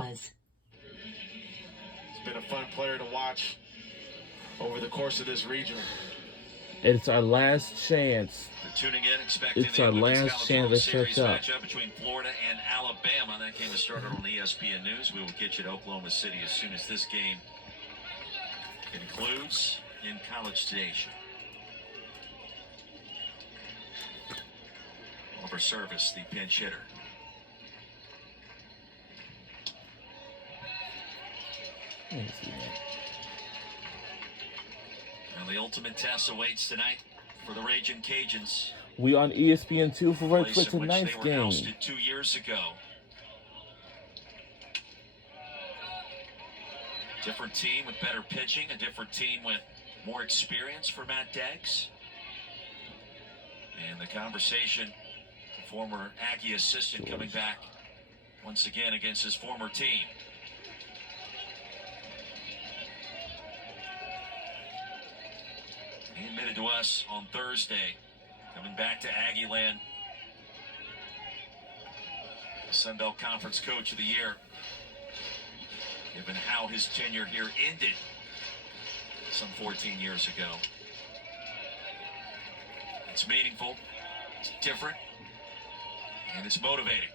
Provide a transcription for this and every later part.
pause. He's been a fun player to watch over the course of this regional. It's our last chance. Tuning in, expecting It's the our Women's last College chance World to Series catch up. matchup between Florida and Alabama. That game has started on ESPN News. We will get you to Oklahoma City as soon as this game concludes in College Station. Oliver Service, the pinch hitter. Let me see that. And the ultimate test awaits tonight for the Ragin' Cajuns. We on ESPN2 for Place in which tonight's they were game. ousted 2 years ago. Different team with better pitching, a different team with more experience for Matt Deggs. And the conversation, the former Aggie assistant coming back once again against his former team. He admitted to us on Thursday, coming back to Aggieland, the Sun Belt Conference Coach of the Year, given how his tenure here ended some 14 years ago. It's meaningful, it's different, and it's motivating.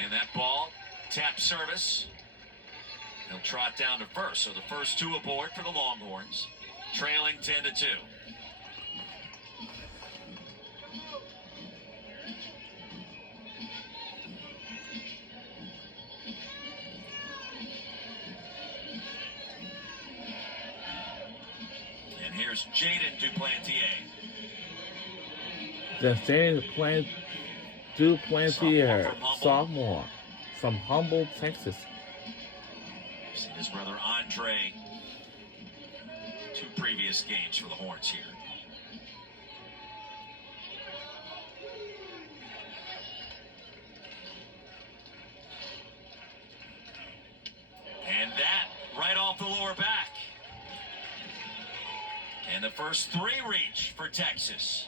And that ball, tap service. He'll trot down to first. So the first two aboard for the Longhorns, trailing 10-2. And here's Jaden Duplantier. Duplantier, sophomore from Humboldt, Texas. Seen his brother Andre 2 previous games for the Horns here. And that right off the lower back. And the first 3 reach for Texas.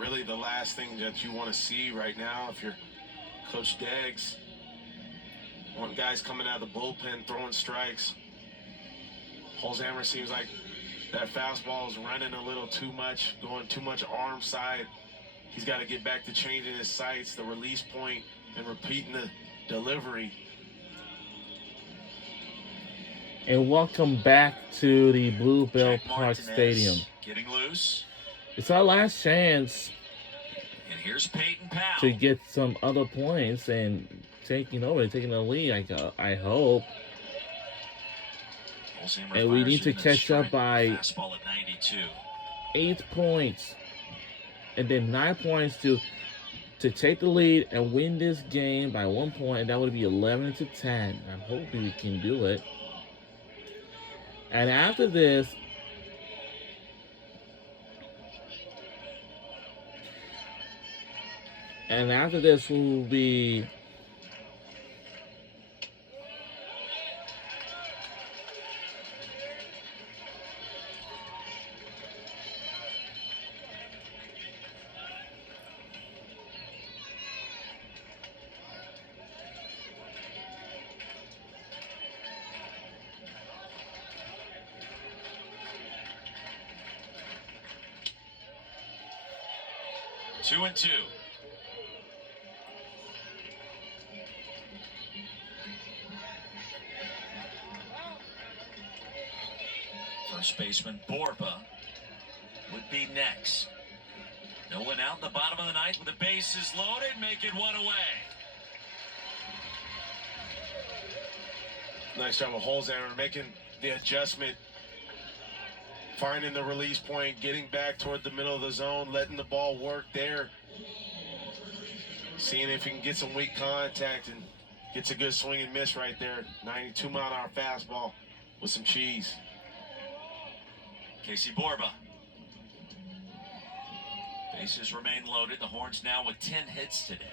Really the last thing that you want to see right now if you're Coach Deggs. Want guys coming out of the bullpen throwing strikes. Holzhammer seems like that fastball is running a little too much, going too much arm side. He's got to get back to changing his sights, the release point, and repeating the delivery. And welcome back to the Bluebell Jack Park Martinez Stadium. getting loose. It's our last chance And here's Peyton Powell. to get some other points and taking the lead, I hope. Holzhammer And we fires need to in a catch up strike. by Fastball at 92. 8 points. And then 9 points to take the lead and win this game by 1 point. And that would be 11-10. I'm hoping we can do it. And after this, will be Two and two. First baseman Borba would be next. No one out in the bottom of the ninth with the bases loaded. Make it 1 away. Nice job of Holzhammer making the adjustment, finding the release point, getting back toward the middle of the zone, letting the ball work there. Seeing if he can get some weak contact and gets a good swing and miss right there. 92-mile-an-hour fastball with some cheese. Casey Borba. Bases remain loaded. The Horns now with 10 hits today.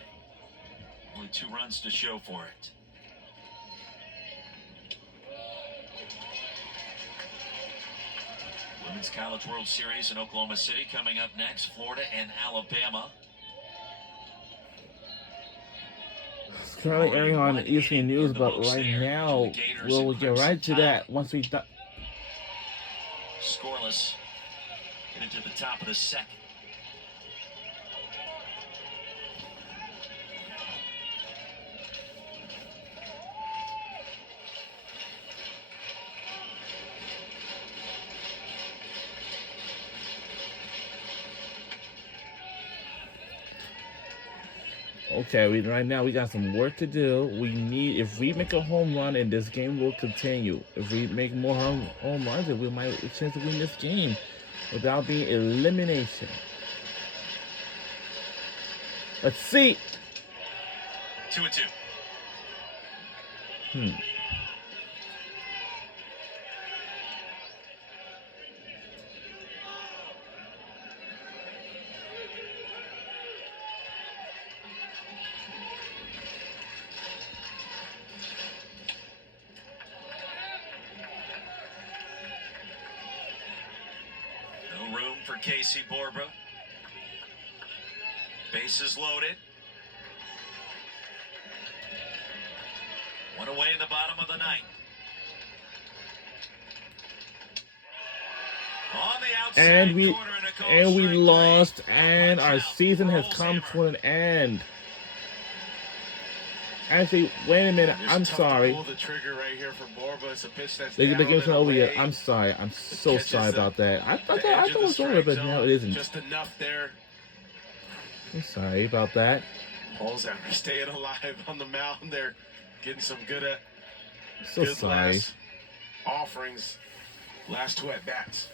Only 2 runs to show for it. Women's College World Series in Oklahoma City coming up next. Florida and Alabama. It's currently airing on ESPN News, but right now we'll get right to that once we Scoreless. Get into the top of the second. Okay, right now we got some work to do. If we make a home run, and this game will continue. If we make more home runs, then we might have a chance to win this game without being elimination. Let's see. 2-2. No room for Casey Borba. Bases loaded. One away in the bottom of the ninth. On the outside And we corner and a call strike lost, three. and our Punch out. season has Rolls come hammer. to an end. Actually, wait a minute. Just I'm tough to sorry. pull the trigger right here for Borba. It's a pitch that's The down game's and not over away. yet. I'm sorry. I'm so Catches sorry the- about that. I thought The edge it of was the over, strike but no, zone. it isn't. Just enough there. I'm sorry about that. Holzheimer staying alive on the mound there, getting some good So good sorry. last offerings, last two at bats.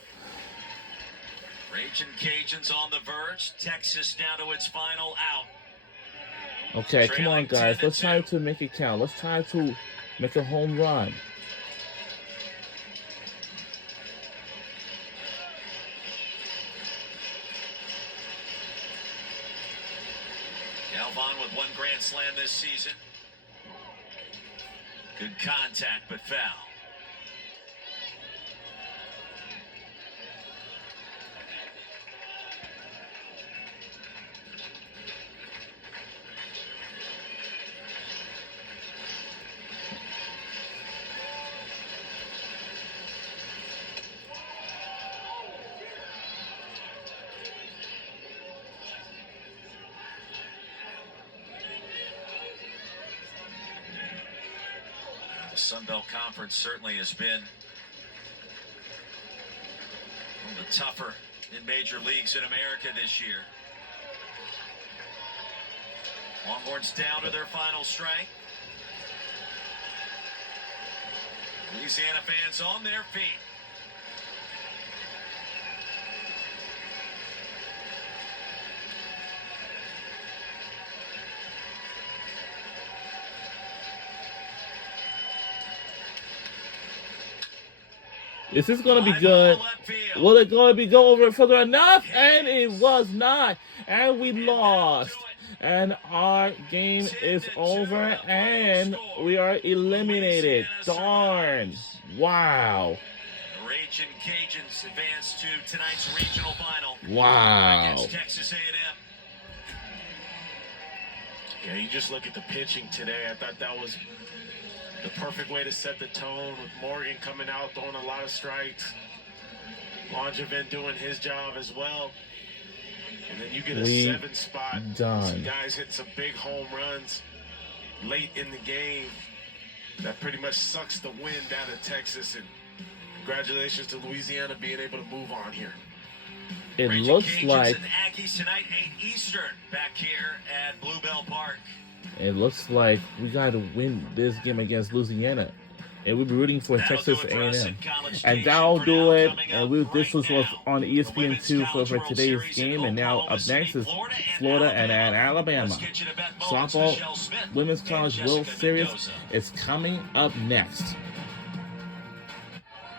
Raging Cajuns on the verge. Texas down to its final out. Okay, come on, Trailing guys. 10-2. Let's try to make it count. Let's try to make a home run. Galvan with one grand slam this season. Good contact, but foul. The Sun Belt Conference certainly has been one of the tougher in major leagues in America this year. Longhorns down to their final strike. Louisiana fans on their feet. Is this going to be Fly good? ball left field. Will it going to be go over further enough? And it was not. And we lost. And our game is over. And we are eliminated. Darn. Wow. The Raging Cajuns advance to tonight's regional final Wow. against Texas A&M. Yeah, you just look at the pitching today. I thought that was the perfect way to set the tone with Morgan coming out, throwing a lot of strikes. Langevin doing his job as well. And then you get a We 7 spot. done. Some guys hitting some big home runs late in the game. That pretty much sucks the wind out of Texas. And congratulations to Louisiana being able to move on here. It Raging looks Cajuns like and Aggies tonight, 8 Eastern, back here at Bluebell Park. we got to win this game against Louisiana. And we'll be rooting for That'll Texas do it for us A&M. at College And Station that'll for do now. it. Coming And up this was right on now, the ESPN2 Women's for College World today's Series in game. And now Oklahoma up next City, is Florida Florida and Alabama. Let's get you to Bet Mullins, Softball Michelle Smith Women's and College World Jessica Series Mendoza. is coming up next.